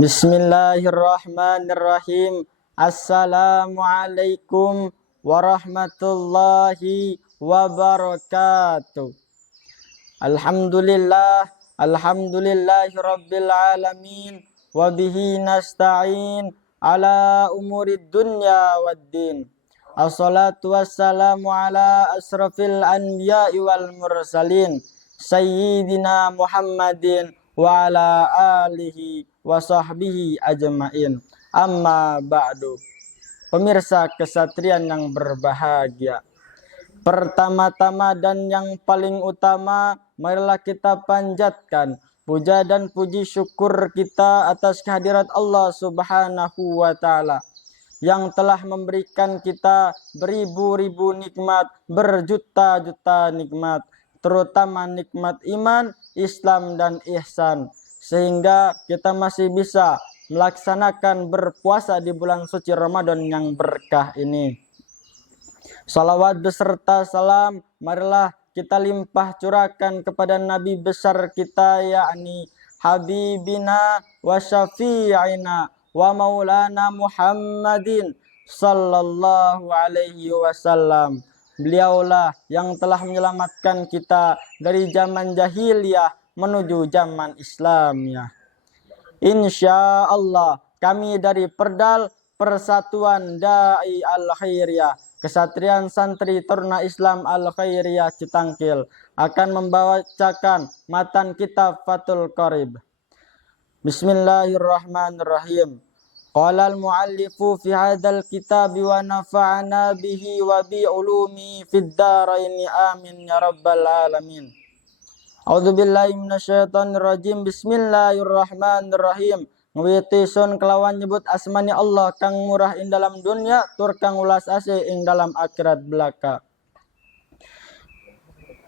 Bismillahirrahmanirrahim. Assalamualaikum warahmatullahi wabarakatuh. Alhamdulillahi rabbil alamin. Wabihi nasta'in ala umurid dunya waddin. Assalatu wassalamu ala asrafil anbiya'i wal mursalin. Sayyidina Muhammadin wa ala alihi wa sahbihi ajma'in. Amma ba'du. Pemirsa kesatrian yang berbahagia, pertama-tama dan yang paling utama, marilah kita panjatkan puja dan puji syukur kita atas kehadirat Allah Subhanahu wa Ta'ala yang telah memberikan kita beribu-ribu nikmat, berjuta-juta nikmat, terutama nikmat iman, Islam, dan ihsan, sehingga kita masih bisa melaksanakan berpuasa di bulan suci Ramadan yang berkah ini. Salawat beserta salam marilah kita limpah curahkan kepada Nabi besar kita, yakni Habibina wa Syafi'ina wa Maulana Muhammadin sallallahu alaihi wasallam. Beliaulah yang telah menyelamatkan kita dari zaman jahiliyah menuju zaman Islamiyah. Insya Allah kami dari Perdal Persatuan Dai Al-Khairiyah Kesatrian Santri Taruna Islam Al-Khairiyah Citangkil akan membacakan matan kitab Fathul Qorib. Bismillahirrahmanirrahim. Qala al-muallifu fi hadzal kitab wa nafa'ana bihi wa bi ulumi fid dharain amin ya rabbal alamin. A'udzubillahi minasyaitonir rajim. Bismillahirrahmanirrahim. Ngwiti sun kelawan nyebut asmani Allah kang murah ing dalam dunia tur kang ulas ase ing dalam akhirat belaka.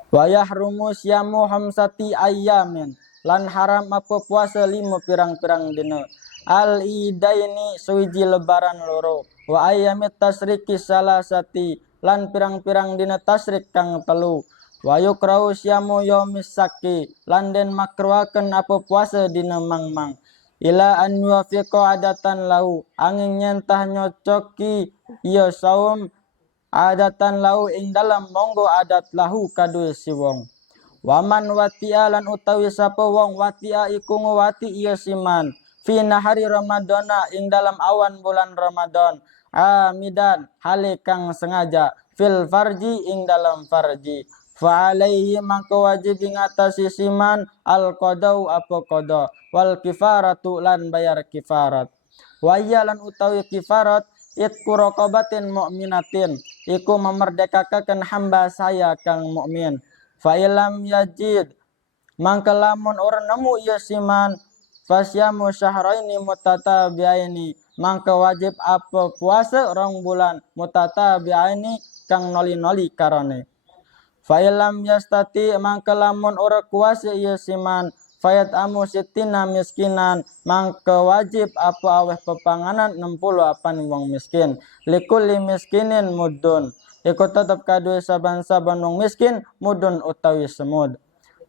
Wa yahrumu syamu hamsati ayyamin, lan haram apa puasa 5 pirang-pirang dina. Al idaini suwiji lebaran loro, wa ayyamit tasriki salasati, lan pirang-pirang dina tasrik kang telu. Wa yukrau syamu yaumis saki, lan den makruhaken apa puasa dina mangmang. Ila an yuwafiqa adatan lahu, angin nyentah nyocoki iya saum adatan lahu ing dalam monggo adat lahu kadue si wong. Waman wati'a lan utawi sapa wong wati'a iku ngwati iya siman fi nahari ramadana ing dalam awan bulan Ramadan, amidan hale kang sengaja, fil farji ing dalam farji, fa alaihi maka wajib ing atase siman al qadau apa qada, wal kifaratu lan bayar kifarat. Wa lan utawi kifarat itqu raqabatin mu'minatin, iku memerdekakan hamba saya kang mukmin. Fa ilam yajid mangka lamun ora nemu ieu siman fasyamu syahraini mutatabi'aini, mangka wajib apa puasa 2 bulan mutatabi'aini kang noli-noli karane. Fa ilam yastati mangka lamun ora kuasa ieu siman fayat amu sittina miskinan, mangka wajib apa aweh pepanganan 60 apan wong miskin. Likulli miskinin mudun, iku tetep kadue saban-saban wong miskin mudun utawi semud.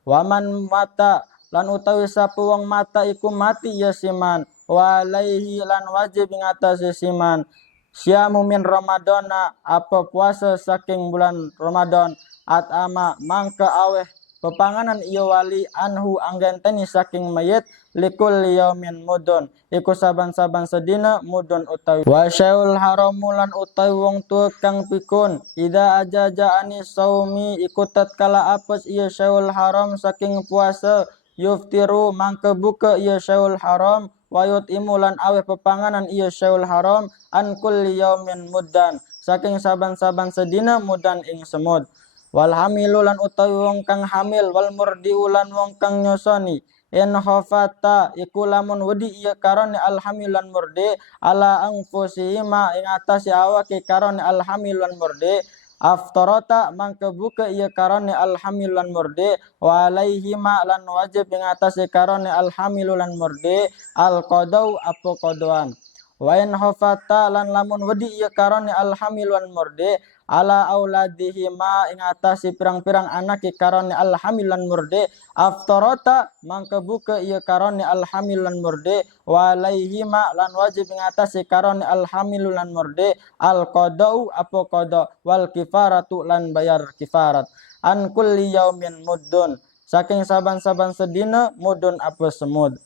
Waman mata lan utawi sapa wong mata iku mati ya siman, wa alaihi lan wajib ing atase siman syamu min ramadana apa puasa saking bulan Ramadan, at'ama mangka aweh pepanganan iya wali anhu anggenteni saking mayit likul yaumin mudun, iku saban-saban sedina mudun utawi. Wa syaul haramulan utawi wong tua kang pikun ida ajajaani saumi iku tatkala apes iya syaul haram saking puasa, yuftiru mangka buka iya syaul haram, wayut imulan aweh pepanganan iya syaul haram an kulli yaumin muddan saking saban-saban sedina mudan ing semut. Wal hamilulan utawi wong kang hamil, wal murdiulan wong kang nyosoni, in khafata iku lamun wedi iya karone al hamilan murdi ala anfusihima ing atase awake karone al hamilan murdi, aftarata mangka buka iya karone al hamilan murdi, wa alaihima lan wajib ing atase karone al hamilan murdi al qadau apa qadwan. Wa in khafata lan lamun wedi iya karone al hamilan murdi ala auladihi ma ing atasi pirang-pirang anak karone alhamilan murde aftarata mangke buka ieu karone alhamilan murde walaihi ma lan wajib ing atasi karone alhamilan murde alqadau apa qada wal kifaratu lan bayar kifarat an kulli yaumin muddun saking saban-saban sedina mudun apa semud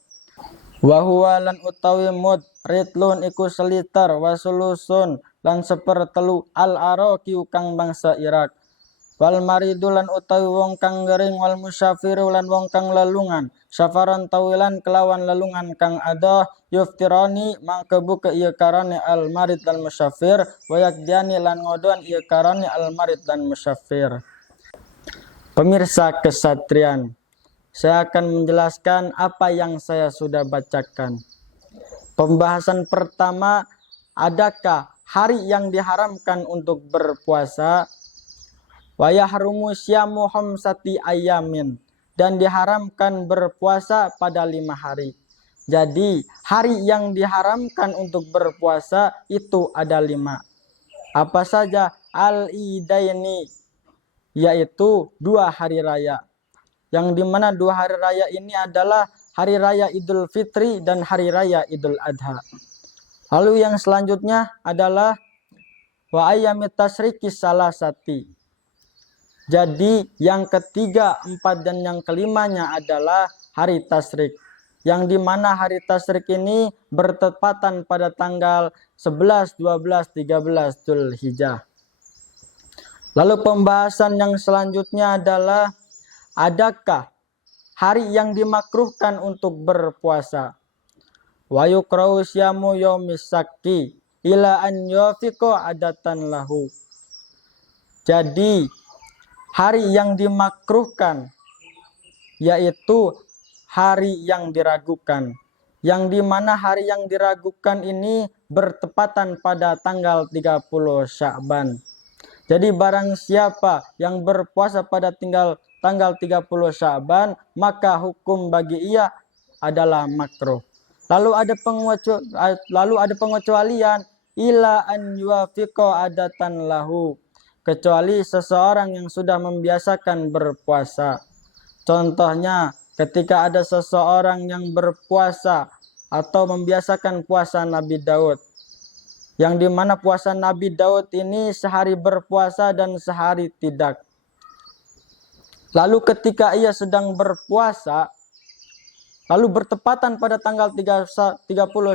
wa huwa lan utawi mud ritlun iku seliter wasulusun lan sepertelu al araki kang bangsa Irak wal maridu lan utawi wong kang gering wal musyafiru lan wong kang lelungan safaran tawilan kelawan lelungan kang adoh yuftirani mangke buka ieu karane al marid dan musyafir wa yakdiani lan ngodon ieu karane al marid dan musyafir. Pemirsa kesatrian, saya akan menjelaskan apa yang saya sudah bacakan. Pembahasan pertama, adakah hari yang diharamkan untuk berpuasa? Wa yahrumu syamu khamsati ayamin, dan diharamkan berpuasa pada 5 hari. Jadi hari yang diharamkan untuk berpuasa itu ada 5. Apa saja? Al-idaini, yaitu 2 hari raya. Yang dimana 2 hari raya ini adalah hari raya Idul Fitri dan hari raya Idul Adha. Lalu yang selanjutnya adalah wa ayyamit tasyriki salasati. Jadi yang ketiga, 4 dan yang kelimanya adalah hari tasyrik. Yang dimana hari tasyrik ini bertepatan pada tanggal 11, 12, 13 Dzulhijjah. Lalu pembahasan yang selanjutnya adalah adakah hari yang dimakruhkan untuk berpuasa? Wa yukrahu syamu yaumis sakki ila an yafiqa adatan lahu. Jadi hari yang dimakruhkan yaitu hari yang diragukan. Yang dimana hari yang diragukan ini bertepatan pada tanggal 30 Sya'ban. Jadi barang siapa yang berpuasa pada tanggal 30 Sya'ban, maka hukum bagi ia adalah makruh. Lalu ada pengecualian ila an yuwafiqa adatan lahu, kecuali seseorang yang sudah membiasakan berpuasa. Contohnya ketika ada seseorang yang berpuasa atau membiasakan puasa Nabi Daud, yang dimana puasa Nabi Daud ini sehari berpuasa dan sehari tidak. Lalu ketika ia sedang berpuasa, lalu bertepatan pada tanggal 30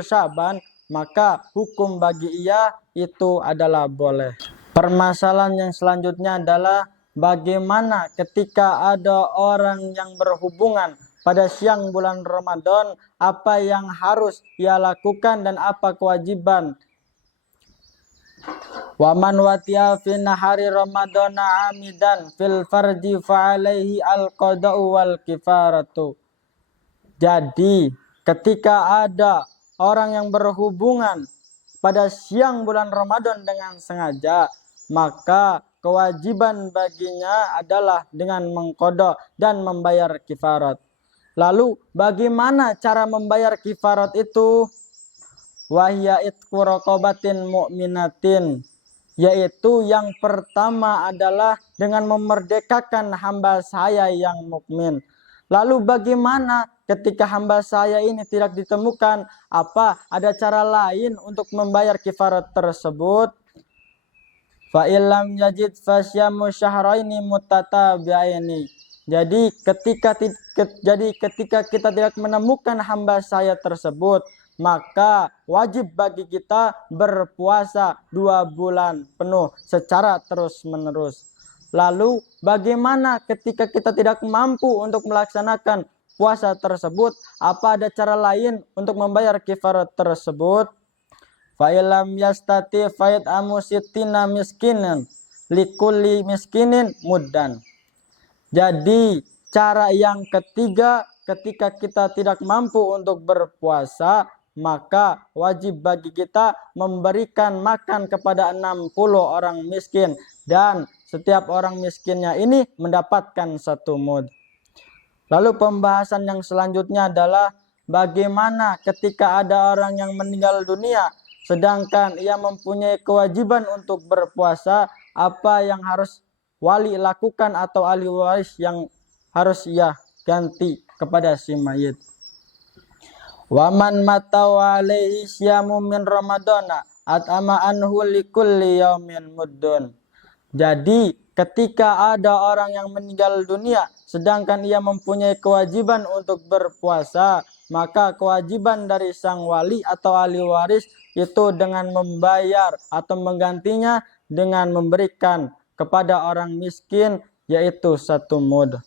Sya'ban, maka hukum bagi ia itu adalah boleh. Permasalahan yang selanjutnya adalah bagaimana ketika ada orang yang berhubungan pada siang bulan Ramadan, apa yang harus ia lakukan dan apa kewajiban. Wa man watiya fi nahari ramadana amidan fil farji fa alaihi al qada'u wal kifaratu. Jadi ketika ada orang yang berhubungan pada siang bulan Ramadan dengan sengaja, maka kewajiban baginya adalah dengan mengqada dan membayar kifarat. Lalu bagaimana cara membayar kifarat itu? Wahya itqu raqabatin mu'minatin, yaitu yang pertama adalah dengan memerdekakan hamba saya yang mukmin. Lalu bagaimana ketika hamba saya ini tidak ditemukan? Apa ada cara lain untuk membayar kifarat tersebut? Fa illam yajid fasyamu syahraini mutatabi'aini. Jadi ketika kita tidak menemukan hamba saya tersebut, maka wajib bagi kita berpuasa 2 bulan penuh secara terus-menerus. Lalu bagaimana ketika kita tidak mampu untuk melaksanakan puasa tersebut? Apa ada cara lain untuk membayar kifarat tersebut? Fa illam yastati fa'id amusittina miskinan likulli miskinin muddan. Jadi cara yang ketiga, ketika kita tidak mampu untuk berpuasa, maka wajib bagi kita memberikan makan kepada 60 orang miskin, dan setiap orang miskinnya ini mendapatkan 1 mud. Lalu pembahasan yang selanjutnya adalah bagaimana ketika ada orang yang meninggal dunia sedangkan ia mempunyai kewajiban untuk berpuasa, apa yang harus wali lakukan atau ahli waris yang harus ia ganti kepada si mayit. Waman mata alaihi syamu min ramadana at'ama anhu likulli yaumin muddun. Jadi ketika ada orang yang meninggal dunia sedangkan ia mempunyai kewajiban untuk berpuasa, maka kewajiban dari sang wali atau ahli waris itu dengan membayar atau menggantinya dengan memberikan kepada orang miskin, yaitu 1 mud.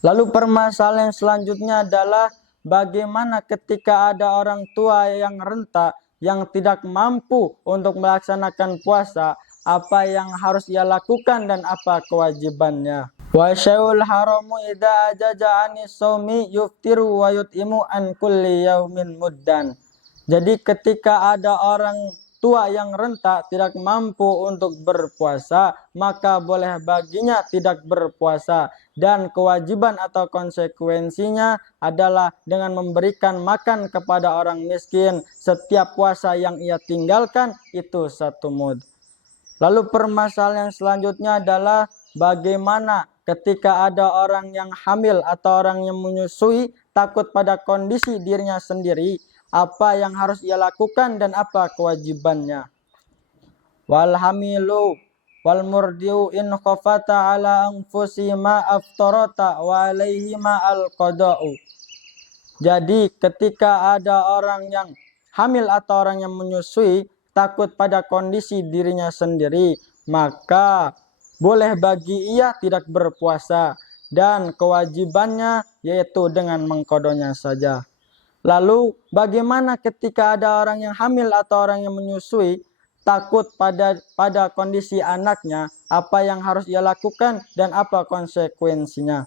Lalu permasalahan selanjutnya adalah bagaimana ketika ada orang tua yang renta yang tidak mampu untuk melaksanakan puasa, apa yang harus ia lakukan dan apa kewajibannya. Wa syai'ul haramu idza ajaja anis shaumi yuftiru wa yut'imu an kulli yaumin muddan. Jadi ketika ada orang tua yang renta tidak mampu untuk berpuasa, maka boleh baginya tidak berpuasa, dan kewajiban atau konsekuensinya adalah dengan memberikan makan kepada orang miskin setiap puasa yang ia tinggalkan itu 1 mud. Lalu permasalahan selanjutnya adalah bagaimana ketika ada orang yang hamil atau orang yang menyusui takut pada kondisi dirinya sendiri, apa yang harus ia lakukan dan apa kewajibannya. Wal hamilu wal murdiu in khafata ala anfusihima aftarata wa alaihima al qada'u. Jadi ketika ada orang yang hamil atau orang yang menyusui takut pada kondisi dirinya sendiri, maka boleh bagi ia tidak berpuasa dan kewajibannya yaitu dengan mengqadanya saja. Lalu bagaimana ketika ada orang yang hamil atau orang yang menyusui takut pada kondisi anaknya, apa yang harus ia lakukan dan apa konsekuensinya.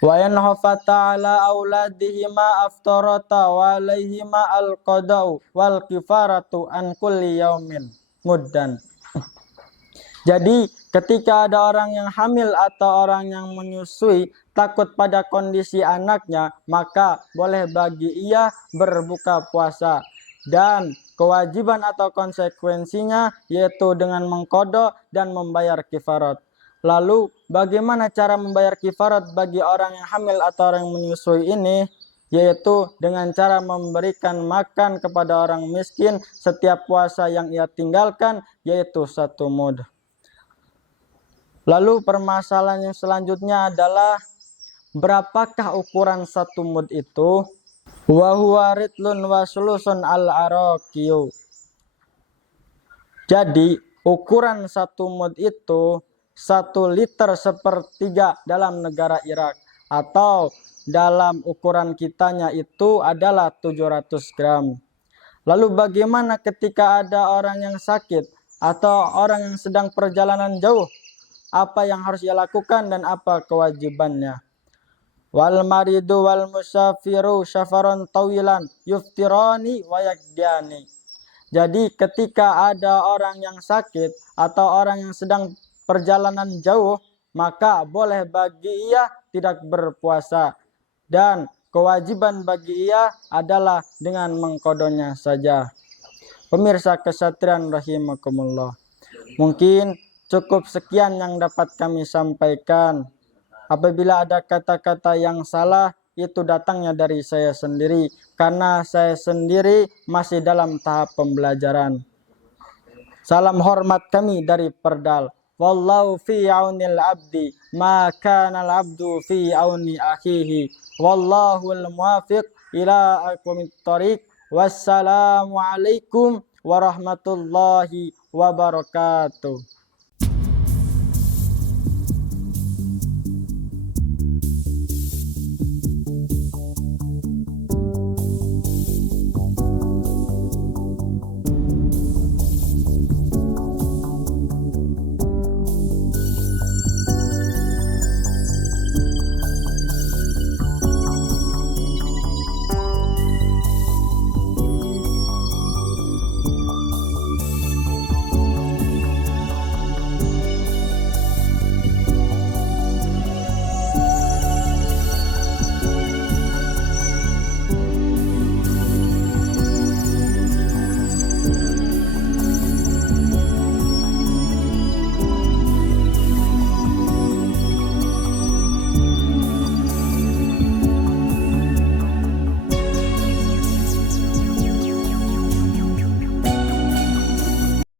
Wa yanhafata ala auladihima aftarata wa alaihima al-qada'u wal kifaratu an kulli yaumin muddan. Jadi ketika ada orang yang hamil atau orang yang menyusui takut pada kondisi anaknya, maka boleh bagi ia berbuka puasa, dan kewajiban atau konsekuensinya yaitu dengan mengqadha dan membayar kifarat. Lalu bagaimana cara membayar kifarat bagi orang yang hamil atau orang yang menyusui ini? Yaitu dengan cara memberikan makan kepada orang miskin setiap puasa yang ia tinggalkan, yaitu 1 mud. Lalu permasalahan yang selanjutnya adalah berapakah ukuran 1 mud itu? Wa huwa ritlun wa sulusun al-araqiyu. Jadi ukuran 1 mud itu 1 liter sepertiga dalam negara Irak, atau dalam ukuran kitanya itu adalah 700 gram. Lalu bagaimana ketika ada orang yang sakit atau orang yang sedang perjalanan jauh, apa yang harus ia lakukan dan apa kewajibannya. Wal maridu wal musafiru syafaron tawilan yuftirani wa yakdiani. Jadi ketika ada orang yang sakit atau orang yang sedang perjalanan jauh, maka boleh bagi ia tidak berpuasa, dan kewajiban bagi ia adalah dengan mengqadanya saja. Pemirsa Kesatrian rahimakumullah, mungkin cukup sekian yang dapat kami sampaikan. Apabila ada kata-kata yang salah, itu datangnya dari saya sendiri, karena saya sendiri masih dalam tahap pembelajaran. Salam hormat kami dari Perdal. Wallahu fi aunil abdi ma kana al abdu fi auni akhihi. Wallahul muwafiq ila aqwamit thoriq. Wassalamu alaikum warahmatullahi wabarakatuh.